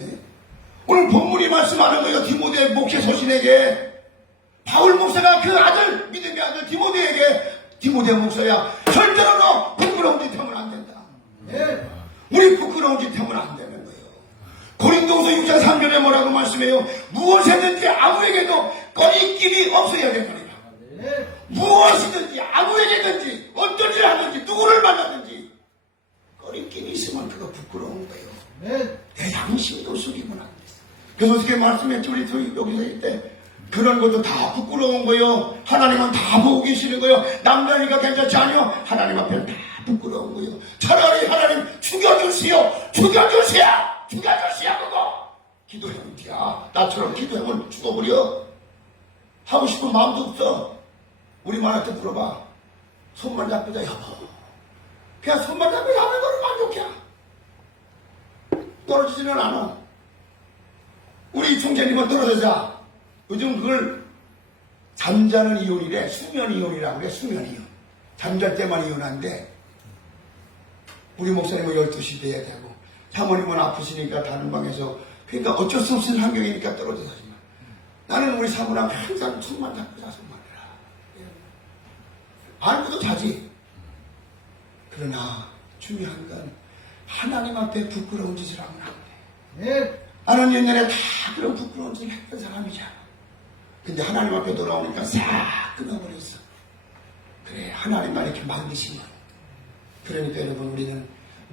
예? 오늘 본문이 말씀하는 거예요. 디모데 목회 소신에게 바울 목사가 그 아들 믿음의 아들 디모데에게 디모데 목사야 절대로 너 부끄러운 짓 하면 안 된다. 예? 우리 부끄러운 짓 하면 안 되는 거예요. 고린도서 6장 3절에 뭐라고 말씀해요? 무엇이든지 아무에게도 꺼리낌이 없어야 된다니까. 무엇이든지 아무에게든지 어떤 일을 하든지 누구를 만나든지 꺼리낌이 있으면 그거 부끄러운 거예요. 내 양심도 숙이면 안 돼. 어떻게 말씀했죠? 우리 두- 여기서 이때 그런 것도 다 부끄러운 거예요. 하나님은 다 보고 계시는 거예요. 남자니까 괜찮지 않요? 하나님 앞에 다 부끄러운 거예요. 차라리 하나님 죽여주세요. 죽여주세요. 죽여주세요. 그거. 기도하면 돼야. 나처럼 기도하면 죽어버려. 하고 싶은 마음도 없어. 우리 말한테 물어봐. 손만 잡고자 여보. 그냥 손만 잡고 하는 거를 만족해. 떨어지지는 않아. 우리 총재님은 떨어져자. 요즘 그걸 잠자는 이혼이래. 수면 이혼이라고 그래. 수면 이혼. 잠잘 때만 이혼한데 우리 목사님은 12시 돼야 되고 사모님은 아프시니까 다른 방에서 그러니까 어쩔 수 없는 환경이니까 떨어져 사지만 나는 우리 사모랑 항상 손만 잡고 자서 말이라. 알고도 자지. 그러나 중요한 건 하나님 앞에 부끄러운 짓을 하면 안 돼. 나는 옛날에 다 그런 부끄러운 짓을 했던 사람이잖아. 근데 하나님 앞에 돌아오니까 싹 끊어버렸어. 그래, 하나님만 이렇게 만드시면. 그러니까 여러분, 우리는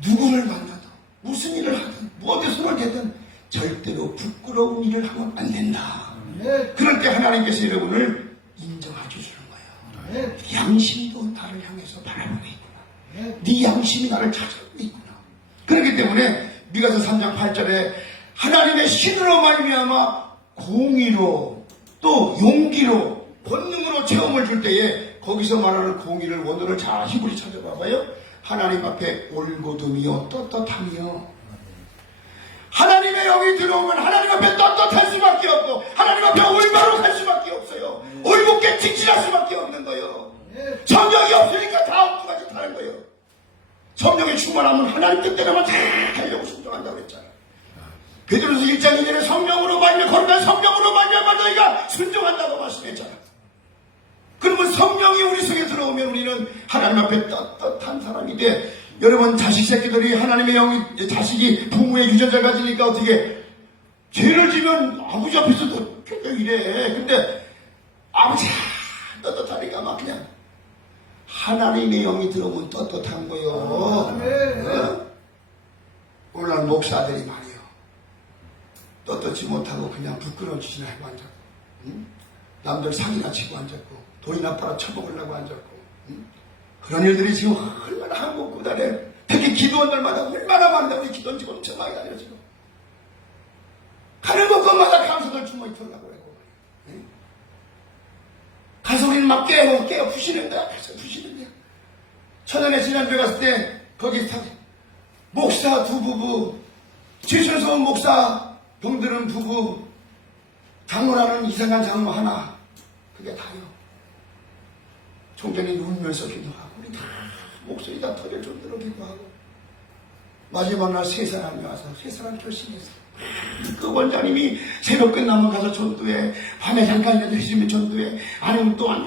누구를 만나도, 무슨 일을 하든, 무엇에 손을 대든, 절대로 부끄러운 일을 하면 안 된다. 그럴 때 하나님께서 여러분을 인정해 주시는 거예요. 양심도 나를 향해서 바라보고 있구나. 네 양심이 나를 찾아오고 있구나. 그렇기 때문에 미가서 3장 8절에 하나님의 신으로 말미암아 공의로 또 용기로 본능으로 체험을 줄 때에 거기서 말하는 공의를 원어를 잘 히브리 찾아봐봐요. 하나님 앞에 올곧음이요 떳떳함이요 하나님의 영이 들어오면 하나님 앞에 떳떳할 수밖에 없고 하나님 앞에 올바로할 수밖에 없어요. 올곧게 직진할 수밖에 없는 거예요. 성령이 없으니까 다 엉뚱하게 타는 거예요. 성령이 충만하면 하나님 뜻대로만 다 하려고 순종한다고 그랬잖아요. 베드로서 1장 2절에 성령으로 말며 거룩한 성령으로 말며 너희가 순종한다고 말씀했잖아요. 그러면 성령이 우리 속에 들어오면 우리는 하나님 앞에 떳떳한 사람이 돼. 여러분 자식 새끼들이 하나님의 영이 자식이 부모의 유전자 가지니까 어떻게 죄를 지면 아버지 앞에서도 굉장히 이래. 근데 아버지 떳떳하니까 막 그냥 하나님의 영이 들어오면 떳떳한 거요. 어? 오늘날 목사들이 말이요. 떳떳지 못하고 그냥 부끄러운 짓이나 하고 앉았고, 응? 남들 상이나 치고 앉았고, 돈이나 팔아 처먹으려고 앉았고, 응? 그런 일들이 지금 얼마나 한국 구단에 특히 기도원들마다 얼마나 많은데 우리 기도원 지금 엄청 많이 다녀 지금. 가는 곳곳마다 강수들 주머니 털라고 그러고. 응? 가서 우리는 막 깨워, 깨워 부시는 거야. 가서 부시는 거야. 천안에 지난주에 갔을 때 거기 다 목사 두 부부, 최천성 목사 병드는 부부, 장로라는 이상한 장로 하나, 그게 다요. 총장이 울면서 기도하고, 우리 다 목소리 다 터질 정도로 기도하고, 마지막 날 세 사람이 와서 세 사람 결심했어. 그 원장님이 새벽 끝나면 가서 전도에, 밤에 잠깐 해주시면 전도에, 아니면 또한,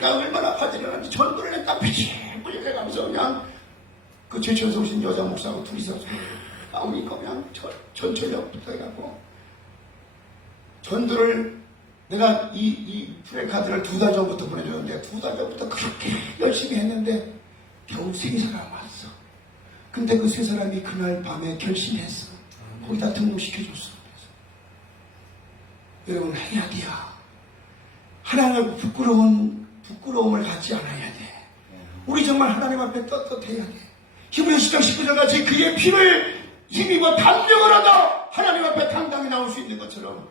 나 얼마나 아파지려는지 전도를 했다, 피지피지 가면서 그냥, 그 최천성 신 여자 목사하고 둘이서 그냥 전, 전철역부터 해갖고, 전도를 내가 이, 이 프레카드를 두 달 전부터 보내줬는데 두 달 전부터 그렇게 열심히 했는데 겨우 세 사람 왔어. 근데 그 세 사람이 그날 밤에 결심했어. 거기다 등록시켜줬어. 여러분 해야 돼야. 하나님을 부끄러운 부끄러움을 갖지 않아야 돼. 우리 정말 하나님 앞에 떳떳해야 돼. 히브리 10장 19절 같이 그의 피를 힘입어 담력을 얻어 하나님 앞에 당당히 나올 수 있는 것처럼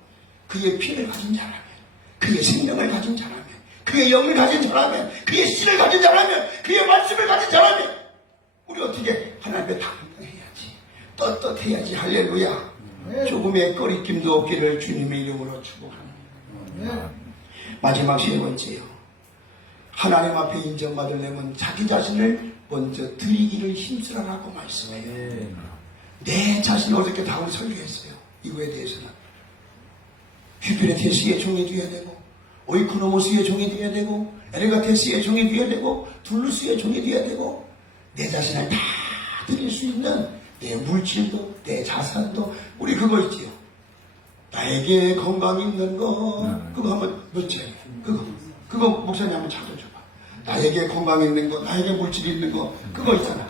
그의 피를 가진 자라면 그의 생명을 가진 자라면 그의 영을 가진 자라면 그의 씨를 가진 자라면 그의 말씀을 가진 자라면 우리 어떻게 하나님 앞에 당당해야지 떳떳해야지. 할렐루야. 조금의 꺼리낌도 없기를 주님의 이름으로 축복합니다. 마지막 세 번째요. 하나님 앞에 인정받으려면 자기 자신을 먼저 드리기를 힘쓰라라고 말씀해요 내 자신을 어저께 다음 설교했어요. 이거에 대해서는. 휘피레테스의 종이 되어야 되고 오이코노모스의 종이 되어야 되고 에레가테스의 종이 되어야 되고 둘루스의 종이 되어야 되고 내 자신을 다 드릴 수 있는 내 물질도 내 자산도 우리 그거 있지요. 나에게 건강 있는 거. 그거 한번 넣지 그거. 그거 목사님 한번 찾아줘봐. 나에게 건강 있는 거 나에게 물질 있는 거. 그거 있잖아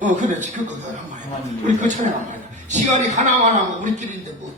어 그거 한번 해봐 우리 그 한번 해봐 시간이 하나만 하면 우리끼리인데 뭐